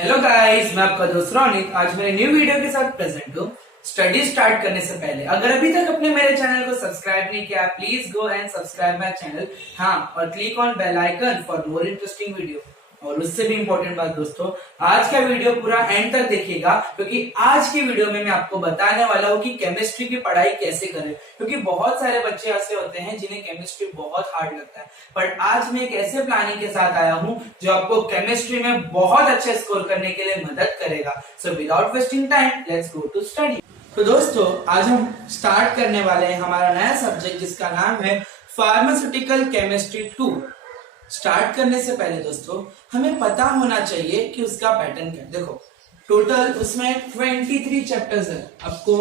Hello guys, मैं आपका दोस्त रौनिक आज मेरे न्यू वीडियो के साथ प्रेजेंट हूँ। स्टडी स्टार्ट करने से पहले अगर अभी तक अपने मेरे चैनल को सब्सक्राइब नहीं किया, please go and subscribe my channel. हाँ, और click on bell icon for more interesting video. और उससे भी इम्पोर्टेंट बात दोस्तों, आज का वीडियो पूरा एंड तक देखिएगा, क्योंकि आज की वीडियो में मैं आपको बताने वाला हूँ कि केमिस्ट्री की पढ़ाई कैसे करें। क्योंकि बहुत सारे बच्चे ऐसे होते हैं जिन्हें केमिस्ट्री बहुत हार्ड लगता है, पर आज मैं एक ऐसे प्लानिंग के साथ आया हूँ जो आपको केमिस्ट्री में बहुत अच्छे स्कोर करने के लिए मदद करेगा। So without wasting time let's go to study. तो दोस्तों, आज हम स्टार्ट करने वाले हैं हमारा नया सब्जेक्ट जिसका नाम है फार्मास्यूटिकल केमिस्ट्री 2। स्टार्ट करने से पहले दोस्तों हमें पता होना चाहिए कि उसका पैटर्न क्या है। देखो, टोटल उसमें 23 चैप्टर्स है, आपको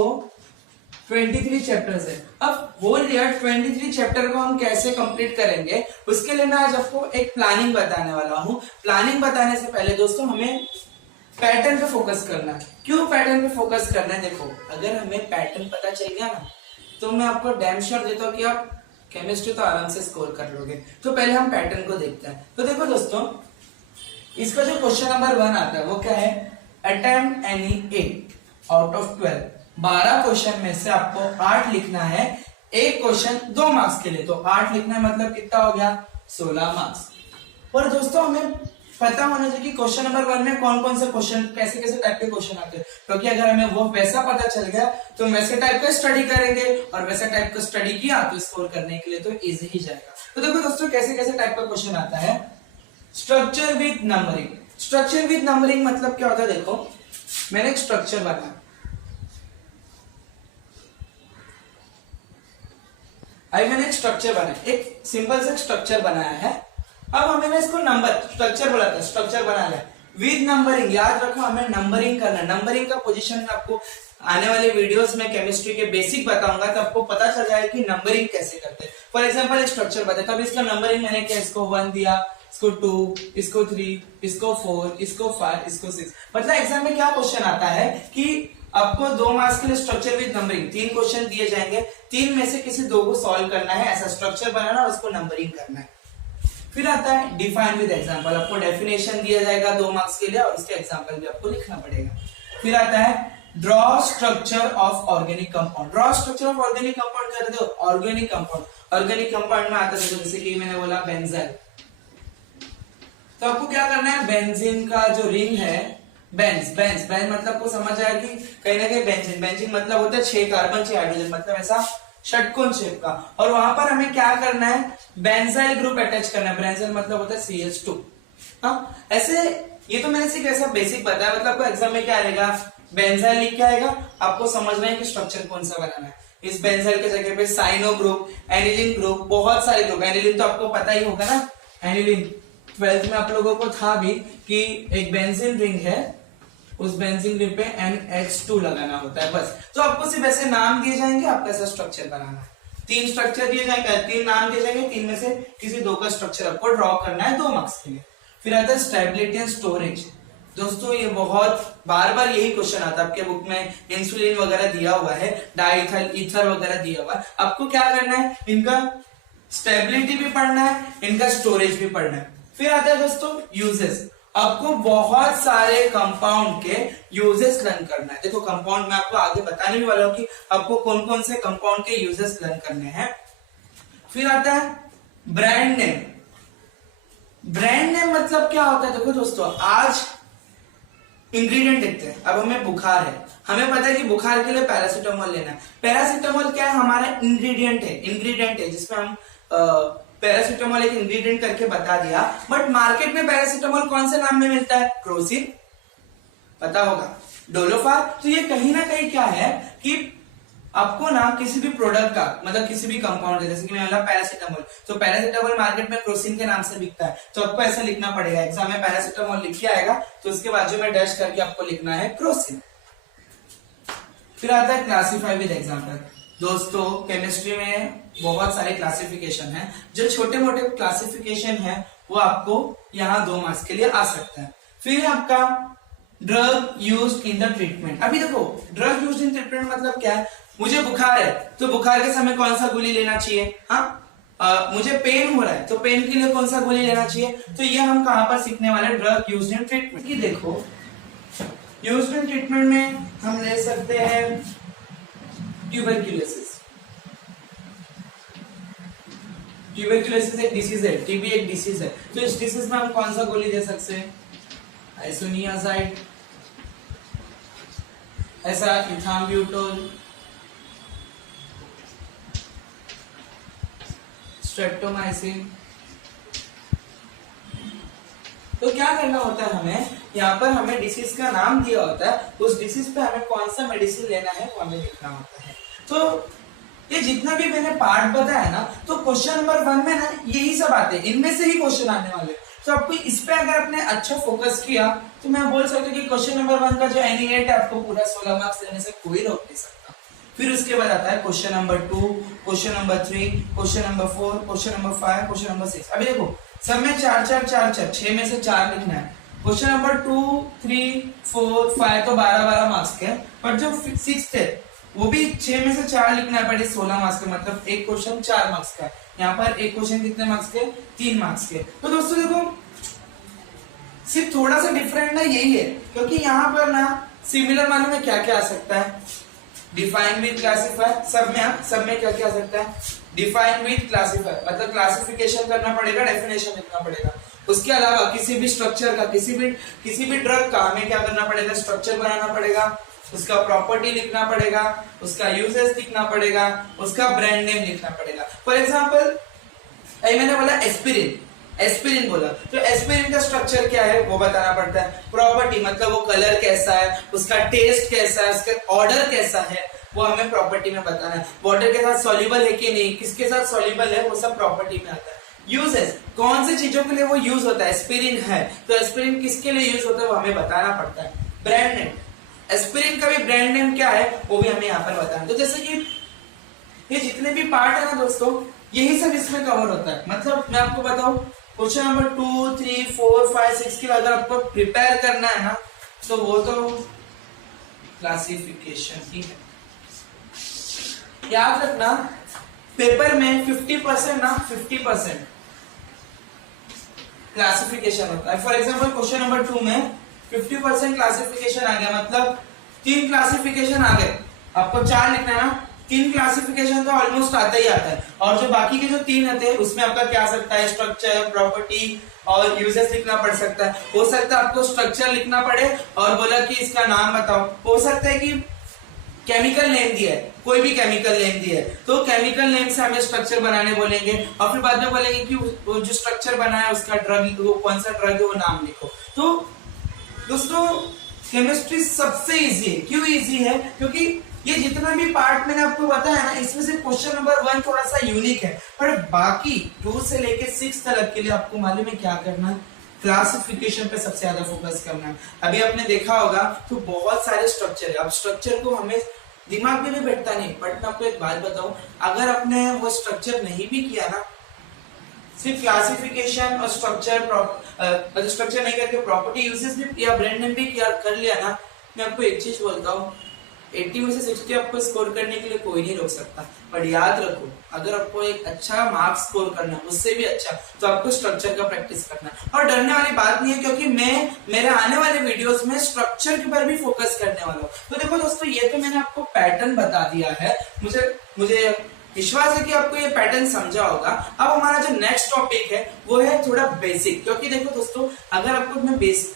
23 चैप्टर्स है। अब होल ईयर 23 चैप्टर को हम कैसे कंप्लीट करेंगे, उसके लिए मैं आज आपको एक प्लानिंग बताने वाला हूँ। प्लानिंग बताने से पहले दोस्तों हमें पैटर्न पे फोकस करना है। क्यों पैटर्न पे फोकस करना है? देखो, अगर हमें पैटर्न पता चल गया ना, तो मैं आपको डैम श्योर देता हूँ कि आप केमिस्ट्री तो आराम से स्कोर कर लोगे। तो पहले हम पैटर्न को देखते हैं। तो देखो दोस्तों, इसका जो क्वेश्चन नंबर 1 आता है वो क्या है? Attempt any 8 out of 12। 12 question में से आपको 8 लिखना है। एक क्वेश्चन 2 मार्क्स के लिए, तो 8 लिखना है, मतलब कितना हो गया? 16 मार्क्स। और दोस्तों हमें पता होना चाहिए कि क्वेश्चन नंबर 1 में कौन कौन से क्वेश्चन, कैसे कैसे टाइप के क्वेश्चन आते हैं। क्योंकि अगर हमें वो वैसा पता चल गया तो वैसे टाइप का स्टडी करेंगे, और वैसे टाइप का स्टडी किया तो स्कोर करने के लिए तो इजी ही जाएगा। तो देखो दोस्तों, कैसे कैसे टाइप का क्वेश्चन आता है। Structure with numbering. Structure with numbering मतलब क्या होता है? देखो, मैंने एक स्ट्रक्चर बनाया, मैंने एक स्ट्रक्चर बनाया, एक सिंपल सा स्ट्रक्चर बनाया है। अब हमें इसको नंबर, स्ट्रक्चर बोला था, स्ट्रक्चर बनाना है विद नंबरिंग। याद रखो, हमें नंबरिंग करना है। नंबरिंग का पोजीशन में आपको आने वाले वीडियोस में केमिस्ट्री के बेसिक बताऊंगा, तो आपको पता चल जाएगा कि नंबरिंग कैसे करते हैं। फॉर एग्जांपल, एक स्ट्रक्चर बताया, तब इसका नंबरिंग मैंने क्या, इसको 1 दिया, इसको 2, इसको 3, इसको 4, इसको 5, इसको 6। मतलब एग्जाम में क्या क्वेश्चन आता है कि आपको 2 मार्क्स के लिए स्ट्रक्चर विद नंबरिंग 3 क्वेश्चन दिए जाएंगे, 3 में से किसी 2 को सॉल्व करना है, ऐसा स्ट्रक्चर बनाना और उसको नंबरिंग करना है। फिर आता है डिफाइन विद एग्जांपल। आपको डेफिनेशन दिया जाएगा 2 मार्क्स के लिए और उसके एग्जांपल भी आपको लिखना पड़ेगा। फिर आता है draw structure of organic compound. Draw structure of organic compound कर दो। ऑर्गेनिक कंपाउंड, ऑर्गेनिक कंपाउंड में आता है जैसे कि मैंने बोला बेंजीन। तो आपको क्या करना है, बेंजीन का जो रिंग है, बेंज मतलब आपको समझ आया कि कहीं ना कहीं बेंजीन मतलब होता है 6 कार्बन 6 हाइड्रोजन, मतलब ऐसा षटकोण शेप का। और वहां पर हमें क्या करना है, बेंजाइल ग्रुप अटैच करना है। बेंजाइल मतलब होता है CH2। हाँ, ऐसे ये तो मैंने सिर्फ ऐसा बेसिक बताया, मतलब आपको एग्जाम में क्या आएगा, बेंजाइल लिख के आएगा। आपको समझना है कि स्ट्रक्चर कौन सा बनाना है। इस बेंजाइल के जगह पे साइनो ग्रुप, एनिलीन ग्रुप, बहुत सारे ग्रुप। एनिलीन तो आपको पता ही होगा ना, एनिलीन 12th में आप लोगों को था भी कि एक बेंजीन रिंग है, उस बेंजीन रिंग पे NH2 लगाना होता है, बस। तो आपको सिर्फ ऐसे नाम दिए जाएंगे, आपको ऐसा स्ट्रक्चर बनाना है। 3 स्ट्रक्चर दिए जाएंगे, 3 नाम दिए जाएंगे, 3 में से किसी 2 का स्ट्रक्चर आपको ड्रॉ करना है 2 मार्क्स के लिए। फिर आता है स्टेबिलिटी एंड स्टोरेज। दोस्तों ये बहुत बार यही क्वेश्चन आता है आपके बुक में। इंसुलिन वगैरह दिया हुआ है, डाइथल ईथर वगैरह दिया हुआ है। आपको क्या करना है, इनका स्टेबिलिटी भी पढ़ना है, इनका स्टोरेज भी पढ़ना है। फिर आता है दोस्तों यूजेस। आपको बहुत सारे कंपाउंड के यूजेस लर्न करना है। देखो, कंपाउंड में आपको आगे बताने भी वाला हूं कि आपको कौन कौन से कंपाउंड के यूजेस लर्न करने हैं। फिर आता है ब्रांड नेम। ब्रांड नेम मतलब क्या होता है? देखो दोस्तों, आज इंग्रेडिएंट देखते हैं। अब हमें बुखार है, हमें पता है कि बुखार के लिए पैरासीटामोल लेना है। पैरासीटामोल क्या है? हमारा इंग्रेडिएंट है जिसमें हम पैरासीटामोल एक इंग्रेडिएंट करके बता दिया। बट मार्केट में पैरासीटामोल कौन से नाम में मिलता है? क्रोसिन, पता होगा, डोलोफार। तो ये कहीं ना कहीं क्या है कि आपको ना किसी भी प्रोडक्ट का, मतलब किसी भी कंपाउंड, जैसे कि मैंने बोला पैरासीटामोल, तो पैरासीटामोल मार्केट में क्रोसिन के नाम से बिकता है, तो आपको ऐसा लिखना पड़ेगा। एग्जाम में पैरासीटामोल लिख के आएगा तो उसके बाजू में डैश करके आपको लिखना है क्रोसिन। फिर आता है क्लासिफाई विद एग्जांपल। दोस्तों केमिस्ट्री में बहुत सारे क्लासिफिकेशन हैं। जो छोटे मोटे क्लासिफिकेशन है वो आपको यहाँ 2 मार्क्स के लिए आ सकता है। फिर आपका drug used in the treatment. अभी देखो, ड्रग यूज्ड इन ट्रीटमेंट मतलब क्या है? मुझे बुखार है तो बुखार के समय कौन सा गोली लेना चाहिए? हाँ, मुझे पेन हो रहा है तो पेन के लिए कौन सा गोली लेना चाहिए? तो ये हम कहां पर सीखने वाले, ड्रग यूज्ड इन ट्रीटमेंट की। देखो, यूजुअल ट्रीटमेंट में हम ले सकते हैं ट्यूबरक्यूलोसिस। ट्यूबरक्यूलोसिस एक डिसीज है, टीबी एक डिसीज है, तो इस डिसीज में हम कौन सा गोली दे सकते हैं? आइसोनियाजाइड, ऐसा इथाम्ब्यूटोल, स्ट्रेप्टोमाइसिन। तो क्या करना होता है हमें, यहाँ पर हमें डिसीज का नाम दिया होता है, उस डिसीज पे हमें कौन सा मेडिसिन लेना है वो हमें लिखना होता है। तो ये जितना भी मैंने पार्ट बताया ना, तो क्वेश्चन नंबर 1 में ना यही सब आते हैं, इनमें से ही क्वेश्चन आने वाले। तो आपको इस पे अगर आपने अच्छा फोकस किया तो मैं बोल सकता हूँ कि क्वेश्चन नंबर 1 का जो एनिमेट है आपको पूरा 16 मार्क्स देने से कोई रोक नहीं सकता। फिर उसके बाद आता है question number 2, question number 3, question number 4, question number 5, question number 6। अभी देखो सब में 4 4 4 4 6 में से 4 लिखना है। क्वेश्चन नंबर 2, 3, 4, 5 तो 12 12 मार्क्स के, पर जो 6th है वो भी 6 में से 4 लिखना है, पर 16 मार्क्स का, मतलब एक क्वेश्चन 4 मार्क्स का। यहाँ पर एक क्वेश्चन कितने मार्क्स के? 3 मार्क्स के। तो दोस्तों देखो सिर्फ थोड़ा सा डिफरेंट ना यही है, क्योंकि यहाँ पर ना सिमिलर माने में क्या क्या आ सकता है? डिफाइन विद क्लासिफायर, सब में क्या क्या आ सकता है? डिफाइन विद क्लासिफायर, मतलब क्लासिफिकेशन करना पड़ेगा, डेफिनेशन लिखना पड़ेगा। उसके अलावा किसी भी स्ट्रक्चर का, किसी भी ड्रग का हमें क्या करना पड़ेगा? स्ट्रक्चर बनाना पड़ेगा, उसका प्रॉपर्टी लिखना पड़ेगा, उसका यूजेस लिखना पड़ेगा, उसका ब्रांड नेम लिखना पड़ेगा। फॉर एग्जाम्पल मैंने बोला एस्पिरिन बोला, तो एस्पिरिन का स्ट्रक्चर क्या है वो बताना पड़ता है। प्रॉपर्टी मतलब वो कलर कैसा है, उसका टेस्ट कैसा है, उसका ऑर्डर कैसा है, वो हमें प्रॉपर्टी में बताना है। वाटर के साथ सॉल्युबल है कि नहीं, किसके साथ सॉल्युबल है, वो सब प्रॉपर्टी में आता है। यूजेस, कौन सी चीजों के लिए वो यूज होता है? एस्पिरिन है तो एस्पिरिन किसके लिए यूज होता है वो हमें बताना पड़ता है। ब्रांड नेम, एस्पिरिन का भी ब्रांड नेम क्या है वो भी हमें यहाँ पर बताना है। तो जैसे कि ये जितने भी पार्ट है ना दोस्तों, यही सब इसमें कवर होता है। मतलब मैं आपको बताऊं, क्वेश्चन नंबर 2, 3, 4, 5, 6 के लिए अगर आपको प्रिपेयर करना है ना, तो वो तो क्लासिफिकेशन ही है। याद रखना पेपर में 50% ना 50% क्लासिफिकेशन होता है। फॉर एग्जाम्पल क्वेश्चन नंबर 2 में 50% क्लासिफिकेशन आ गया, मतलब 3 क्लासिफिकेशन आ गए। आपको 4 लिखना है ना, 3 क्लासिफिकेशन तो ऑलमोस्ट आता ही आता है, और जो बाकी के जो 3 आते हैं उसमें आपका क्या आ सकता है? स्ट्रक्चर, प्रॉपर्टी और यूजेस लिखना पड़ सकता है। हो सकता है आपको स्ट्रक्चर लिखना पड़े और बोला कि इसका नाम बताओ। हो सकता है कि केमिकल नेम दिया है, कोई भी केमिकल नेम दिया है, तो केमिकल नेम से हमें स्ट्रक्चर बनाने बोलेंगे, और फिर बाद में बोलेंगे कि वो जो स्ट्रक्चर बना है उसका ड्रग, वो कौन सा ड्रग है वो नाम लिखो। तो दोस्तों केमिस्ट्री सबसे इजी है। क्यों इजी है? क्योंकि ये जितना भी पार्ट मैंने आपको बताया ना, इसमें से क्वेश्चन नंबर 1 थोड़ा सा यूनिक है, पर बाकी 2 से लेके 6 तक के लिए आपको मालूम है क्या करना है? क्लासिफिकेशन पे सबसे ज्यादा फोकस करना है। अभी आपने देखा होगा तो बहुत सारे स्ट्रक्चर है, अब स्ट्रक्चर को हमें दिमाग में भी बैठता नहीं। बट मैं आपको एक बात बताऊं, अगर आपने वो स्ट्रक्चर नहीं भी किया ना, सिर्फ क्लासिफिकेशन और स्ट्रक्चर नहीं करके प्रॉपर्टी यूजेस भी या ब्रांड नेम भी किया कर लिया ना, मैं आपको एक चीज बोलता हूँ, 80 में से 60 आपको स्कोर करने के लिए कोई नहीं रोक सकता। पर याद रखो, अगर आपको एक अच्छा मार्क्स स्कोर करना है, उससे भी अच्छा, तो आपको स्ट्रक्चर का प्रैक्टिस करना है। और डरने वाली बात नहीं है, क्योंकि मैं मेरे आने वाले वीडियोस में स्ट्रक्चर के ऊपर भी फोकस करने वाला हूँ। तो देखो दोस्तों, ये तो मैंने आपको पैटर्न बता दिया है, मुझे विश्वास है कि आपको ये पैटर्न समझा होगा। अब हमारा जो नेक्स्ट टॉपिक है वो है थोड़ा बेसिक, क्योंकि देखो दोस्तों, अगर आपको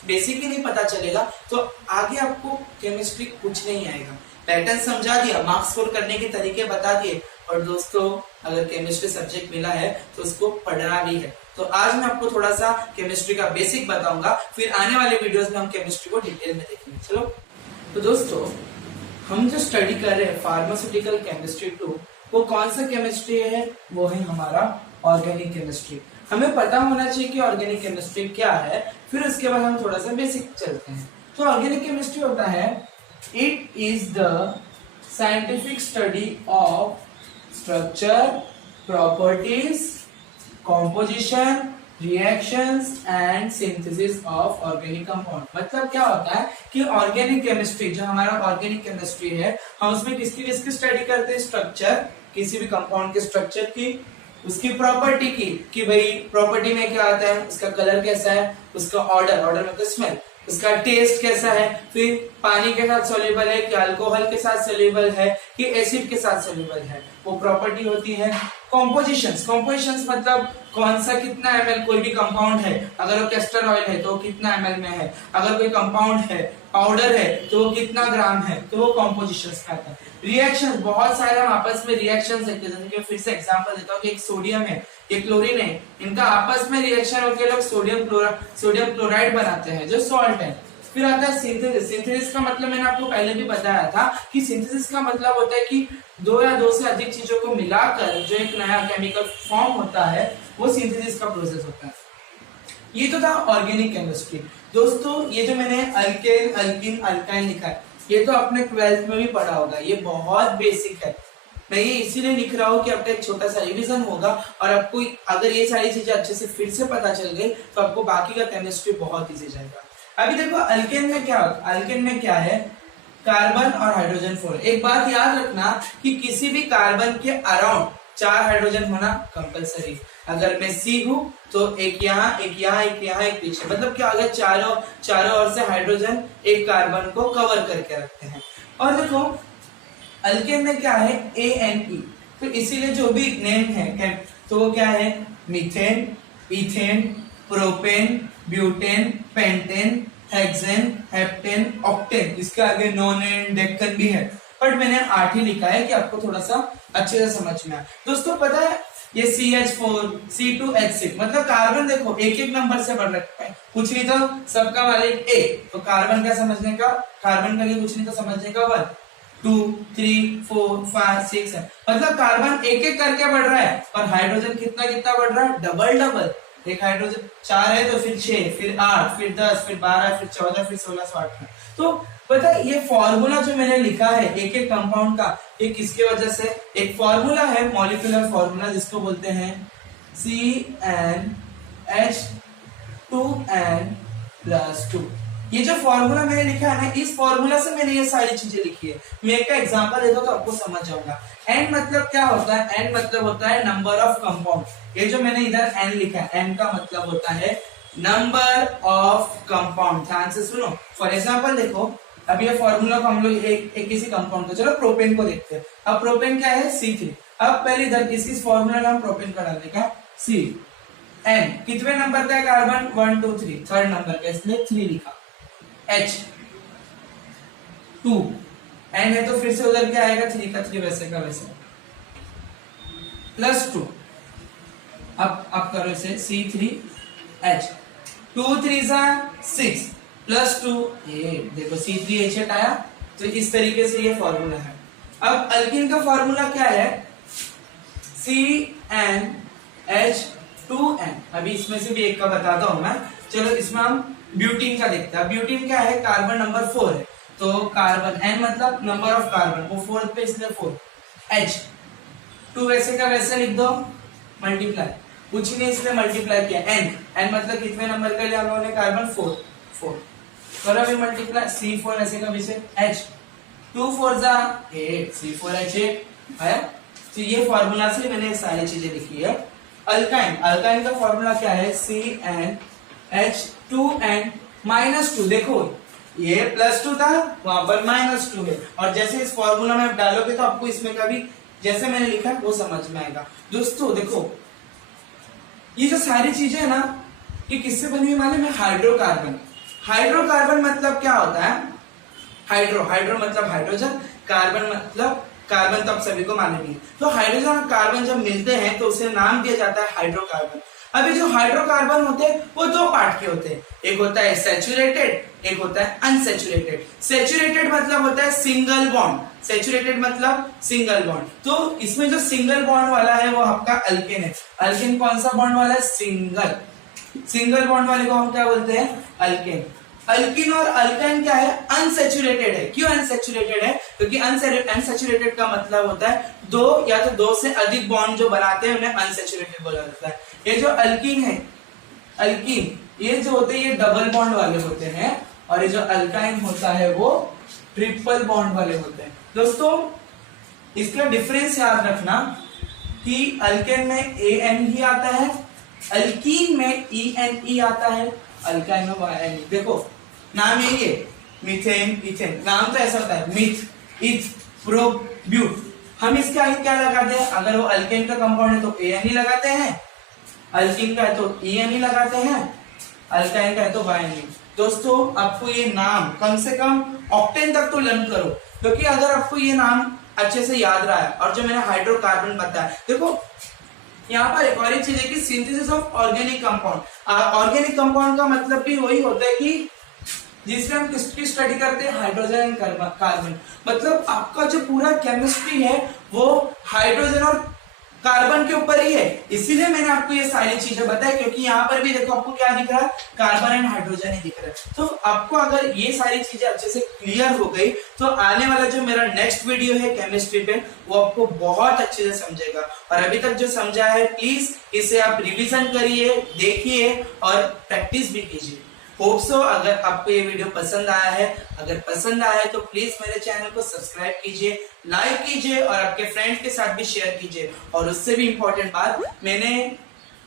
बेसिक ही नहीं पता चलेगा तो आगे आपको केमिस्ट्री कुछ नहीं आएगा। पैटर्न समझा दिया, मार्क्स स्कोर करने के तरीके बता दिए, और दोस्तों अगर केमिस्ट्री सब्जेक्ट मिला है तो उसको पढ़ना भी है। तो आज मैं आपको थोड़ा सा केमिस्ट्री का बेसिक बताऊंगा, फिर आने वाले वीडियोस में हम केमिस्ट्री को डिटेल में देखेंगे। चलो, तो दोस्तों हम जो स्टडी कर रहे हैं फार्मास्यूटिकल केमिस्ट्री 2, वो कौन सा केमिस्ट्री है? वो है हमारा ऑर्गेनिक केमिस्ट्री। हमें पता होना चाहिए कि ऑर्गेनिक केमिस्ट्री क्या है, फिर उसके बाद हम थोड़ा सा बेसिक चलते हैं। तो ऑर्गेनिक केमिस्ट्री होता है, it is the scientific study of structure, properties, composition, reactions and synthesis of organic compound. मतलब क्या होता है कि ऑर्गेनिक केमिस्ट्री, जो हमारा ऑर्गेनिक केमिस्ट्री है, हम उसमें किसकी स्टडी करते हैं? स्ट्रक्चर, किसी भी कंपाउंड के स्ट्रक्चर की, उसकी प्रॉपर्टी की, कि भाई प्रॉपर्टी में क्या आता है, उसका कलर कैसा है, उसका ऑर्डर मतलब स्मेल, उसका टेस्ट कैसा है, फिर पानी के साथ सोल्यूबल है कि अल्कोहल के साथ सोल्यूबल है कि एसिड के साथ सोल्यूबल है, वो प्रॉपर्टी होती है। कॉम्पोजिशंस, कॉम्पोजिशंस मतलब कौन सा कितना ml, कोई भी कंपाउंड है, अगर वो कैस्टर ऑयल है तो वो कितना ml में है, अगर कोई कंपाउंड है, पाउडर है तो वो कितना ग्राम है, तो वो कॉम्पोजिशंस का आता है। रिएक्शंस, बहुत सारे हम आपस में रिएक्शंस देखते हैं, जैसे कि फिर से एग्जांपल देता हूँ कि एक सोडियम है, एक क्लोरीन है, इनका आपस में रिएक्शन होकर लोग सोडियम क्लोराइड बनाते हैं जो सॉल्ट है। फिर आता है सिंथेसिस। सिंथेसिस का मतलब मैंने आपको पहले भी बताया था कि सिंथेसिस का मतलब होता है कि दो या दो से अधिक चीजों को मिलाकर जो एक नया केमिकल फॉर्म होता है, वो सिंथेसिस का प्रोसेस होता है। ये तो था ऑर्गेनिक केमिस्ट्री। दोस्तों ये जो मैंने अल्केन, अल्कीन, अल्काइन लिखा है, ये तो आपने 12th में भी पढ़ा होगा, ये बहुत बेसिक है। मैं ये इसीलिए लिख रहा हूँ कि आपका एक छोटा सा रिवीजन होगा और आपको अगर ये सारी चीजें अच्छे से फिर से पता चल गई तो आपको बाकी का केमिस्ट्री बहुत इजी जाएगा। अभी देखो अल्केन में क्या होगा, अल्केन में क्या है, कार्बन और हाइड्रोजन 4। एक बात याद रखना कि किसी भी कार्बन के अराउंड 4 हाइड्रोजन होना कंपलसरी। अगर मैं सी हूं तो एक यहाँ, एक यहाँ, एक यहाँ, एक पीछे, मतलब क्या अगर चारों ओर से हाइड्रोजन एक कार्बन को कवर करके रखते हैं। और देखो अल्केन में क्या है, ANE, तो इसीलिए जो भी नेम है तो वो क्या है, methane, ethane, propane, butane, pentane, hexane, heptane, octane, इसके आगे नॉन एंड डेक्कन भी है, बट मैंने 8 ही लिखा है कि आपको थोड़ा सा अच्छे से समझ में आए। दोस्तों पता है ये CH4, C2H6, मतलब कार्बन देखो एक एक नंबर से बढ़ रखा है, कुछ नहीं तो सबका वाले A, तो कार्बन का समझने का, कार्बन का कुछ नहीं तो समझने का 1, 2, 3, 4, 5, 6 है, मतलब कार्बन एक एक करके बढ़ रहा है। और हाइड्रोजन कितना कितना बढ़ रहा है, डबल डबल। एक हाइड्रोजन 4 है तो फिर 6, फिर 8, फिर 10, फिर 12, फिर 14, फिर 16, 18। तो पता है ये फॉर्मूला जो मैंने लिखा है एक एक कंपाउंड का, ये किसके वजह से, एक फॉर्मूला है, मॉलिक्यूलर फॉर्मूला, जिसको बोलते हैं CnH2n+2। ये जो फॉर्मूला मैंने लिखा है ना, इस फॉर्मूला से मैंने ये सारी चीजें लिखी है। मैं एक का एग्जांपल देता हूं तो आपको समझ जाऊंगा। n मतलब क्या होता है, n मतलब होता है नंबर ऑफ कंपाउंड। ये जो मैंने इधर n लिखा है, n का मतलब होता है नंबर ऑफ कंपाउंड। ध्यान से सुनो, फॉर एग्जांपल देखो, अब ये फॉर्मूला को हम लोग एक किसी कंपाउंड को, चलो प्रोपेन को देखते हैं। अब प्रोपेन क्या है, C3। अब पहले इधर इस फॉर्मूला का हम प्रोपेन का डालने का C, N कितने नंबर का है कार्बन, 1, 2, 3, थर्ड नंबर का, इसलिए 3 लिखा। H 2, N है तो फिर से उधर क्या आएगा, 3 का 3, वैसे का वैसे, +2। अब करो इसे C3H, 2 3 6 +2 8, देखो C3H8 आया। तो इस तरीके से ये फॉर्मूला है। अब अल्कीन का फॉर्मूला क्या है, CnH2n। अभी इसमें से भी एक का बताता हूं मैं, चलो इसमें हम ब्यूटीन का देखते हैं। ब्यूटीन क्या है, कार्बन नंबर 4 है, तो कार्बन n मतलब नंबर ऑफ कार्बन, वो 4 पे इसलिए 4, H 2 वैसे का वैसे लिख दो, मल्टीप्लाई, कुछ नहीं इसलिए मल्टीप्लाई किया, n मतलब कितने नंबर का लिया हम लोगों ने, कार्बन 4 करो भी मल्टीप्लाई, C4 ऐसे का वैसे, H 2 4 8, C4H8 आया। तो ये फॉर्मूला से मैंने सारी चीजें लिखी है। अल्काइन, अल्काइन का फॉर्मूला क्या है, CnH2n-2। देखो ये +2 था, वहां पर -2 है, और जैसे इस फॉर्मूला में आप डालोगे तो आपको इसमें का भी जैसे मैंने लिखा है वो समझ में आएगा। दोस्तों देखो ये जो सारी चीजें है ना, ये किससे बनी हुई मालूम है, हाइड्रोकार्बन। हाइड्रोकार्बन मतलब क्या होता है, हाइड्रो मतलब हाइड्रोजन, कार्बन मतलब कार्बन, तो आप सभी को मालूम है। तो हाइड्रोजन और कार्बन जब मिलते हैं तो उसे नाम दिया जाता है हाइड्रोकार्बन। अभी जो हाइड्रोकार्बन होते हैं वो 2 पार्ट के होते हैं, एक होता है सैचुरेटेड, एक होता है अनसैचुरेटेड। सैचुरेटेड मतलब होता है सिंगल बॉन्ड, सैचुरेटेड मतलब सिंगल बॉन्ड। तो इसमें जो सिंगल बॉन्ड वाला है वो आपका अल्केन है। अल्केन कौन सा बॉन्ड वाला है, सिंगल बॉन्ड वाले को हम क्या बोलते हैं, अल्केन। अल्कीन और अल्काइन क्या है, अनसैचुरेटेड है। क्यों अनसैचुरेटेड है, क्योंकि अनसैचुरेटेड का मतलब होता है 2 या तो 2 से अधिक बॉन्ड जो बनाते हैं उन्हें अनसैचुरेटेड बोला जाता है। ये जो अल्कीन है, अल्कीन ये जो होते हैं ये डबल बॉन्ड वाले होते हैं, और ये जो अल्काइन होता है वो ट्रिपल बॉन्ड वाले होते हैं। दोस्तों इसका डिफरेंस याद रखना कि अल्केन में AN ही आता है, अल्कीन में ENE आता है, अल्काइन में YNE। देखो नाम यही है, मीथेन, इथेन, नाम तो ऐसा होता है, मिथ, इथ, प्रो, ब्यूट। हम इसके आगे क्या लगाते हैं, अगर वो अल्केन का कंपाउंड है तो एन ही लगाते हैं, अल्किन का है तो ईएन ही लगाते हैं, अल्काइन का है तो वाइन। दोस्तों आपको ये नाम कम से कम ऑक्टेन तक तो लर्न करो, क्योंकि अगर आपको ये नाम अच्छे से याद रहा है, और जो मैंने हाइड्रोकार्बन बताया, देखो यहाँ पर एक और चीज है कि synthesis of organic compound. Organic compound का मतलब भी वही होता है कि जिसमें हम किसकी स्टडी करते हैं, हाइड्रोजन एंड कार्बन। मतलब आपका जो पूरा केमिस्ट्री है वो हाइड्रोजन और कार्बन के ऊपर ही है, इसीलिए मैंने आपको ये सारी चीजें बताई, क्योंकि यहाँ पर भी देखो आपको क्या दिख रहा है, कार्बन एंड हाइड्रोजन ही दिख रहा है। तो आपको अगर ये सारी चीजें अच्छे से क्लियर हो गई तो आने वाला जो मेरा नेक्स्ट वीडियो है केमिस्ट्री पे, वो आपको बहुत अच्छे से समझेगा। और अभी तक जो समझा है प्लीज इसे आप रिविजन करिए, देखिए और प्रैक्टिस भी कीजिए। होप सो अगर आपको ये वीडियो पसंद आया है, अगर पसंद आया है तो प्लीज मेरे चैनल को सब्सक्राइब कीजिए, लाइक कीजिए और आपके फ्रेंड्स के साथ भी शेयर कीजिए। और उससे भी इम्पोर्टेंट बात, मैंने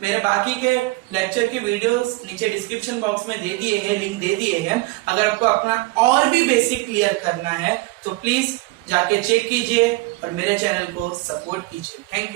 मेरे बाकी के लेक्चर के वीडियोस नीचे डिस्क्रिप्शन बॉक्स में दे दिए हैं, लिंक दे दिए हैं। अगर आपको अपना और भी बेसिक क्लियर करना है तो प्लीज जाके चेक कीजिए और मेरे चैनल को सपोर्ट कीजिए। Thank you.